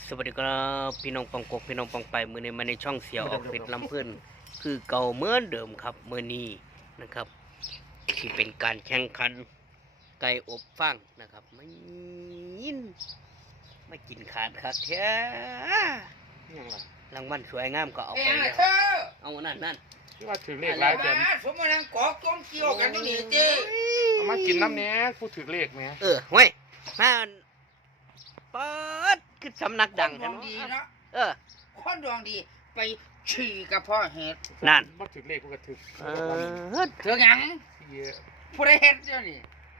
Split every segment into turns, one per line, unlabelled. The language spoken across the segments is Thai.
สวัสดีครับพี่น้องปังกกพี่น้องปังไปมือในมาในช่องเสียวออกเป็ดลำเพื่อนคือเก่าเหมือนเดิมครับมือนี้นะครับที่เป็นการแข่งขันไก่อบฟางนะครับไม่ยินไม่กินขาดครับแท้รางวัลสวยงามก็เอาไปแล้วเอานั่น
ที่ว่าถือเลขหลายเต็ม
สมมตินั่งกอกต้มเกี่ยวกันอยู่นี่เจ้
เอามากินน้ำเนี้ยพูดถือเลขไหม
ห้วยมาเปิดคือสำนักดัง
ดวงดีเนาะ คนดวงดีไปฉี่กับพ่อเห็ด
นั่น
ว่าถือเลขกูก็ถือ
เถือหยัง
เยอะ
ผู้ใดเห็ดเจ้านี่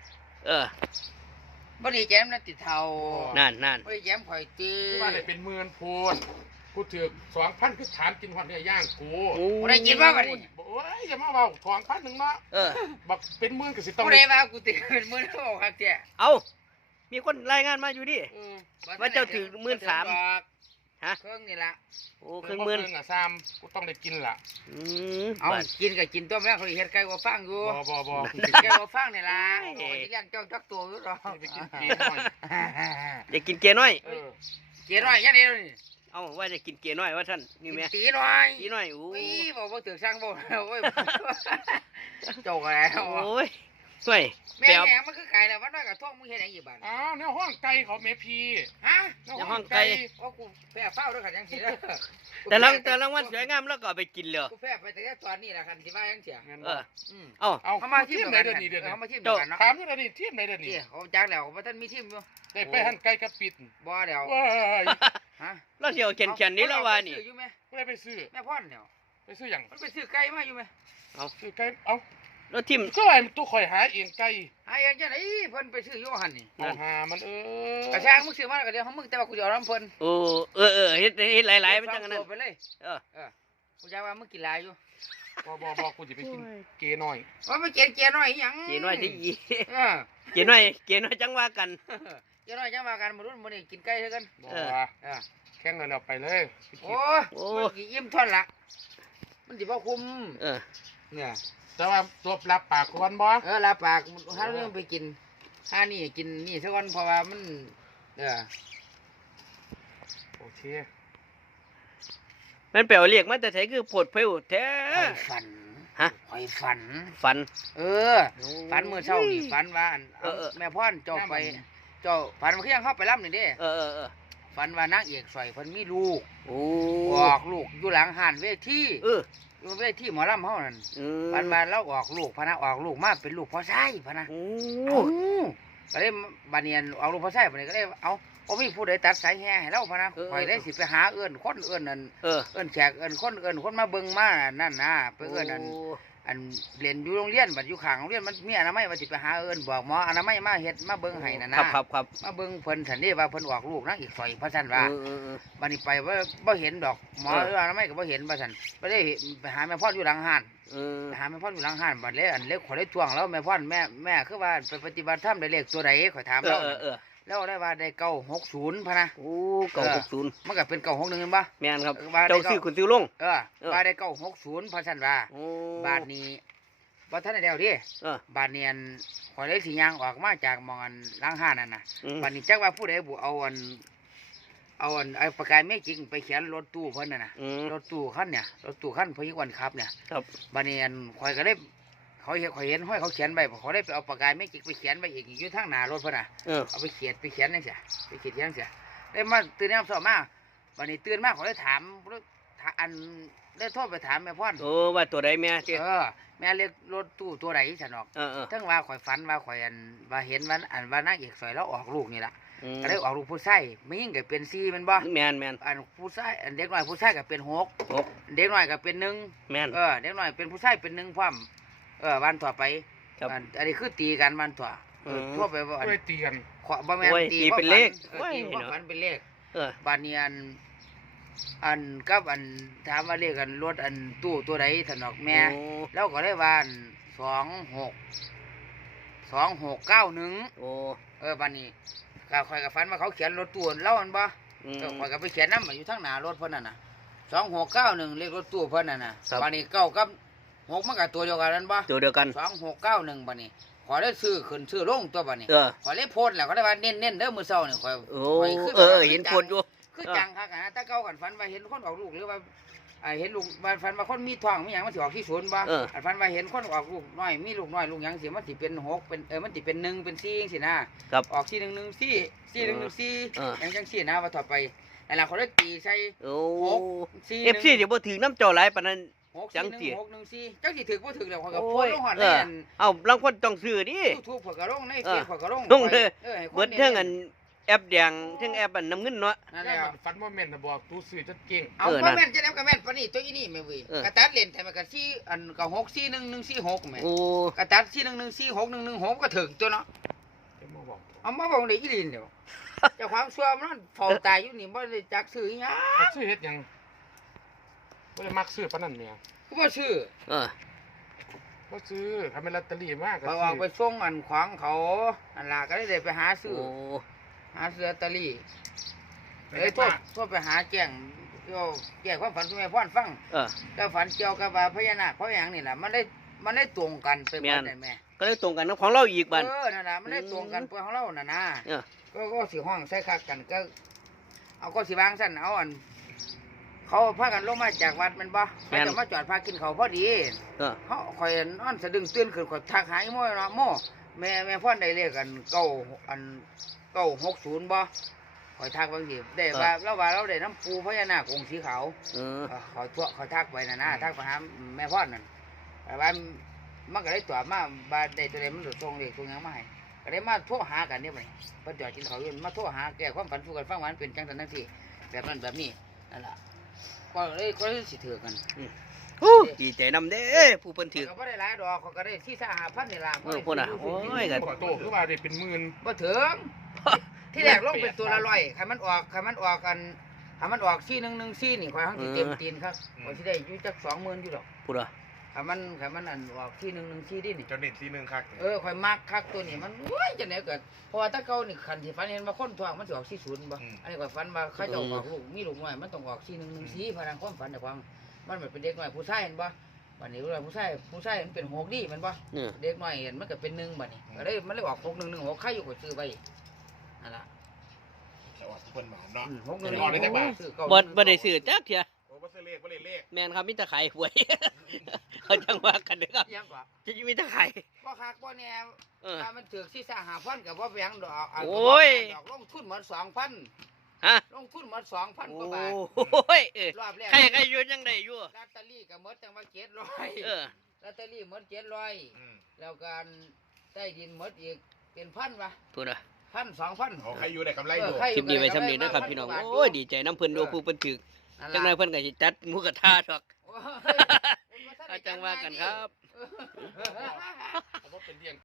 บ่ได้แจมนั่นติดเท่า
นั่น
บ่ได้แจมข่อยตี
ที่ว่าอะไรเป็นหมื่นพูนกูถือ2,000คือถามกินความเนื้อย่างกู
ผู้ใดกินว่าบัดนี้
โอ้ยอย่ามาเบา2,000หนึ่งเนาะบักเป็นหมื่นก็สิต้อง
ผู้ใดว่ากูตีเป็นมื้อโอ้คักแท้
เอามีคนรายงานมาอยู่ดิ ว่าเจ้าถือ13,000 ฮะ
เครื่องนี่ล่ะ
โอ้ครึ่งหมื่น
อ่ะซ้ำกูต้องได้กินล่ะ
เอากินก็กินต้มแล้วเขาเฮ็ดไก่ว่าฟังอยู่
บ่
กินไก่ว่าฟังนี่ล่ะโอ้ยสิเลี้ยงเจ้าจักตัวอยู่ดอก
ไปกินเกี๊ยวหน่อย
อยากกินเกียร์น้อย
เกียร์น้อยยังไงนี่
เอาว่าจะกินเกียร์น้อยว่าท่านนี่แม่
ตีน้อย
ตีน้อยโอ้
อุ้ยบอกถือช่างบอกโอ้ยโจกอะไร
โอ้ยห่วย
แม่
แปลว
แหงมันคือไก่แล้ววันน้อยกับท่องมึงเห็นอะไรอยู่บ้าน
อ้าวเนี่ยห้องไก่เขาเมพี
ฮะ
ในห้องไก่
โอ้กูแพ้เฝ้าด้วยกันยังสิแล้ว
แต่รางวัลสวยงามแล้วก็เอาไปกินเลย
กูแพ้ไปแต่ตอนนี้แหละคันที่ว่ายังเสีย
เออเอา
เอา
เขามาที
ที
ม
ม
เดี
ไหน
ยวกัน
เดี๋ยวนี้เดี๋ยวนี้
เขามาทีมเดียวกันเนาะ
ถามที่ไหนนี่ทีมไหนเดี๋ยวนี้
ที่เขาจักแล้วว่าท่านมีทีมอยู่
ได้ไปหันไก่กระปิด
บ่เดี๋ยว
ว้าย
ฮะ
เราเสียวเขียนนี้แล้วว่านี่
อยู่ไหม
ไม่ได้ไปซื้อ
แม่พ่อนเดี๋ยว
ไปซื้ออย่าง
มันไปซื้อไก่มาอยู่ไหม
ซื้อไก่เอา
แล้วทิม
ก็ไอ้ตู้ข่อยหาเองไก่
ไอ้ยังจะไหนเพิ่นไปซื้ออยู่หันนี่
เอาหามัน
กระช่างมึงซื้อมาก็เดี๋ยวของมึงแต่ว่ากูจะเอาน้ำเพิ่น
โอ้เฮ็ดหลายๆมันจังนั้น
ไปเลย
เออ
กูจะว่ามึงกินหลายอยู่
บ่กูจะไปกินเกน้อย
ว่าไม่เกียร์น้อยหยัง
เกียร์น้อยที่ยี
เออ
เกียร์น้อยจังว่ากัน
เกียร์น้อยจะมากันมารุ่นมื้อนี้กินไก่เท่ากัน
บ่แข่งกันแล้วไปเลย
โอ้มันกี่อิ่มท่อนละมันสิบ่คุ้มเนี่ย
แต่ว่าตัวรับปากคนบ่
ลาปากหาเรื่องไปกินหานี่กินนี่ซะก่อนเพราะว่ามัน
โอเค
มันแปลว่าเรียกมาแต่ไสคือโพดเพลวแท้
ข่อยฝัน
ฮะ
ข่อยฝัน
ฝัน
ฝันมื้อเช้านี่ฝันว่าแม่พ่อนเจ้าไปเจ้าฝันว่าคือยังเข้าไปรับนี่เด้ ฝันว่านางเอกสวยเพิ่นมีลูก
โอ้
ออกลูกอยู่หลังห้านเวที อยู่เวทีหมอลำเฮานั่นฝันว่าเราออกลูกพะนะออกลูกมาเป็นลูกพ่อชายพะนะ
โอ้
ก็เลยบาเนียนออกลูกพ่อชายบัดนี้ก็เลยเอามีผู้ใดตัดสายแห่ให้เราพะนะข่อยได้สิไปหาเอื้อนคนเอื้อนนั่นเอื้อนแขกเอื้อนคนมาเบิ่งมานั่นนะไปเอื้อนอันเรียนอยู่โรงเรียนบัดอยู่ข้างโรงเรียนมันมีอนามัยว่าสิไปหาเอื้อนบอกหมออนามัยมาเฮ็ดมาเบิ่งให้นั่นนะครับ มาเบิ่งเพิ่นสันนี่ว่าเพิ่นออกลูกนางเอกสวยพระซั่นว่า บัดนี้ไปว่าบ่เห็นดอกหมอหรือว่าไม่ก็บ่เห็นว่าซั่นไปได้ไปหาแม่พ่ออยู่หลังห้านไปหาแม่พ่ออยู่หลังห้านบัดเลยอันเล็กขอได้ทวงแล้วแม่พ่อแม่คือว่าไปปฏิบัติธรรมได้เลขตัวใดขอยถามแล้วแล้วได้ว่าได้960พะนะ
โอ้960
มันก็เป็น961เห็นบ่
แม่นครับเจ้าซื้อคุณซื้อลง
ว่าได้960พะซั่นว่าบาดนี้บ่ทันได้แล้วดิบาดเนียนขอยได้สิย่างออกมาจากหม่องอันหลังห้านนั่นน่ะบาดนี้จักว่าผู้ใดบุเอาไอ้ประกายเมจิกไปเขียนรถตู้เพิ่นน่ะนะรถตู้คันเนี่ยรถตู้คันพยิวันครับเนี่ยบัดนี้อันข่อยก็ได้เขาเห็นห้อยเขาเขียนใบเขาได้ไปเอาประกายเมจิกไปเขียนใบอีกอยู่ทางหน้ารถเพิ่นน่ะเอาไปเขียนจังซี่ไปเขียนจังซี่ได้มาตื่นน้ำสอบมาบัดนี้ตื่นมาเขาได้ถามอันได้โทรไปถามแม่พ่อน
ว่าตัวใดแม่
แม่เรียกรถตู้ตัวใดฉันออกทั้งว่าข่อยฝันว่าข่อยว่าเห็นว่านางเอกสวยแล้วออกลูกนี่ล่ะก็ได้ออกลูกผู้ชายไม่ยิ่งก็เป็น4มันบ่
แม่น
อันผู้ชายอันเด็กน้อยผู้ชายก็เป็น6เด็กน้อยก็เป็น1
แม่น
เด็กน้อยเป็นผู้ชายเป็น1พร้อมวันต่อไปอันนี้คือตีกันวันต่อทั่วไปว่า
ไม่ตีกัน
บ่แม่นตี
เป็นเลข
ตีฝันเป็นเลขบาดนี้อันกับอันถามว่าเลขกันรถอันตู้ตัวใดถนอกแม่แล้วก็ได้ว่า2691บัดนี้ก็ข่อยก็ฝันว่าเขาเขียนรถตู้เล่าอันบ่ข่อยก็ไปเขียนนำอยู่ทางหน้ารถเพิ่นน่ะนะ2691เลขรถตู้เพิ่นน่ะนะบัดนี้9กับ6มันก็ตัวเดียวกันนั่นบ่
ตัวเดียวกัน
2691บัดนี้ขอได้ซื้อขึ้นซื้อลงตัวบัดนี้ขอเลยโพสต์แล้วก็ได้ว่าเน้นๆเด้อมื้อเช้านี่ข่อย
เห็นโพสต์อยู่
คือจังคักนะถ้าเก่ากันฝันว่าเห็นคนออกลูกหรือว่าเห็นลูกฝันว่าคนมีท้องมีหยังมันสิออกที่ศูนย์บ่ฝันว่าเห็นคนออกลูกน้อยมีลูกน้อยลูกหยังสิมันสิเป็น6เป็นมันสิเป็น1เป็น4จังซี่นะออก4 1 1 4 4 1 1 4จังซี่นะว่าต่อไปนั่นล่ะเขาได้ตีใส่
โอ้
6 4
FC เดี๋ยวบ่ถึงน้ำเจ้าหลายปานนั้น
6 4 1 6 1 4จังสิถึกบ่ถึกแล้วเขาก็
โอ้
โพส
ย
ลงฮอด
เอ
ใน
อเอ้าลางคนต้องซื้อดิ
YouTube เพิ่นก็ลงในเฟซเพิ่นก็ลง
ลงเลย
ให้คน
เบิดเทิงอันแอปแดงเทิงแอปอันน้ำเงินเนาะ
นั่นแหละ
ฟันว่าแม่นนะบอกตู้ซื้อจะเก่ง
เอา
นั่
บ่
น
แม่นจะได้ก็แม่นปานนี้ตัวอีนี่แม่เว้ย
เออ
กระตัดเล่นแต่มันก็4อันก็6 4 1 1 4 6แม่
โอ้
กระตัด4 1 1 4 6 1 1 6ก็ถึงตัวเนาะ
จะมาบอก
เอามาบอกได้อีหลีเดียวเจ้าความชั่วมันเฝ้าตายอยู่นี่บ่ได้จักซื้อหยัง
เอาซื้อเฮ็ดหยังบ่ได้มักซื้อปานนั้นเนี่ย
ก็บ่ซื้อ
เออ
บ่ซื้อทำเป็นลอตเตอรี่มากก็
ไป
ซื้
ออกไปส่งอันขวางเขาอันล่ะก็ได้ไปหาซื้อ
โอ้
หาซื้อลอตเตอรี่
ไม่
เอ้
ได้
ยโท
มา
ษโทษไปหาแจ้งเกี่ยวแก้ความฝันคุณแม่พ่อนฟัง
เออ
แล้วฝันเกี่ยวกับว่าพญานาคเพราะหยังนี่ล่ะมันได้ตรงกันไปหมดได้แม่
ก็เลยตรงกันกับของเราอีกบัด
นั่นน่ะมันได้ตรงกันเพื่อของเราน่ะนะ
เออ
ก็สิห้องใส่คักกันก็ เอาก็สิวางสั่นเอาอัน เขาพากันลงมาจากวัดแมันบ่เขาจะมาจอดพากินเขาวพอดี
เออ
เขาคอยนอนสะดึงตื่นขึ้นคอยทักหาอีโม่เนาะโม่แม่พ่อนได้เรียกกัน960บ่คอยทักบางทีได้ว่าเราได้น้ำปูพญานาคองค์สีขาว
เออ
เขาทักไว้น่ะนะทักไปหาแม่พ่อนนั่นแต่ว่ามันก็ได้ตัวมาบาได้ตัวใดมันโดดทรงเด็กทรงหยังมาให้ก็ได้มาโทรหากันเนี่ยบัดนี้เพิ่นจอดกินข้าวอยู่มาโทรหาแก้ความฝันสู่กันฟังว่ามันเป็นจังซั่นจังซี่แบบนั้นแบบนี้นั่นล่ะก็เลยสิถือกัน
ฮู้ดีใจนำเด้ผู้เพิ่นถือ
ก็บ่ได้หลายดอกเขาก็ได้4-5,000นี่ล่ะ
เออพุ่นน่ะโอ้ยก็
ขอโตคือว่าได้เป็นหมื่น
บ่ถึงที่แรกลงเป็นตัวละร้อยใครมันออกกันถ้ามันออก4114นี่ข่อยหังสิเต็มตีนครับข่อยสิได้อยู่จัก20,000อยู่ดอก
พูดว่า
ถ้ามันอันออก4114ดินี่
เจ้าเน็ตที่หนึงคัก
ข่อยมักคักตัวนี้มันโอ้ยจังได๋ก็เพราะว่าถ้าเก่านี่คันที่ฝันเห็นว่าคนท้องมันสิออก40บ่อันนี้ข่อยฝันว่าเขาจะออกลูกมีลูกน้อยมันต้องออก4114พลังความฝันในความมันเป็นเด็กน้อยผู้ชายเห็นบ่บัดนี้ว่าผู้ชายมันเป็น6ดีมันบ่
เออ
เด็กน้อยเห็นมันก็เป็น1บัดนี้ก็เลยมันเลยออก6116ใครอยู่ก็ซื้อไว้นั่นล่ะ
สวัสดีคนหมาเนาะ
6116
บ่ได้ซื้อจักเที่ย
โอ้บ่ซื้อเลขบ่เลข
แม่นครับมีแต่ขายหวย เขาจังว่ากันเด้อครับ
ยังกว่า
จะมีแต่ขาย
บ่คักบ่แน่
เออ
ถ้ามันถึก4-5,000ก็บ่แพงดอก
โอ้ย
ดอกลงทุนหมด 2,000
ฮะ
ลงทุนหมด 2,000 กว่าบาท
โอ้ยเออ
รอบแรก
ใครก็อยู่จังไดอยู่
ลอตเตอรี่ก็หมดจังว่า700
เออ
ลอตเตอรี่หมด700แล้วการใต้ดินหมดอีกเป็นพันวะ
พูดว่า
1,000 2,000
โอ้ใครอยู่ได้กำไรอยู่
คลิปนี้ไว้ซ้ำนี้นะครับพี่น้องโอ้ยดีใจน้ำเพิ่นดูผู้เพิ่นถึกจังไดเพิ่นก็สิจัดหมูกระทะดอกเอาจังว่ากันครับ
เออ
เอาบ่เป็นเรื่อง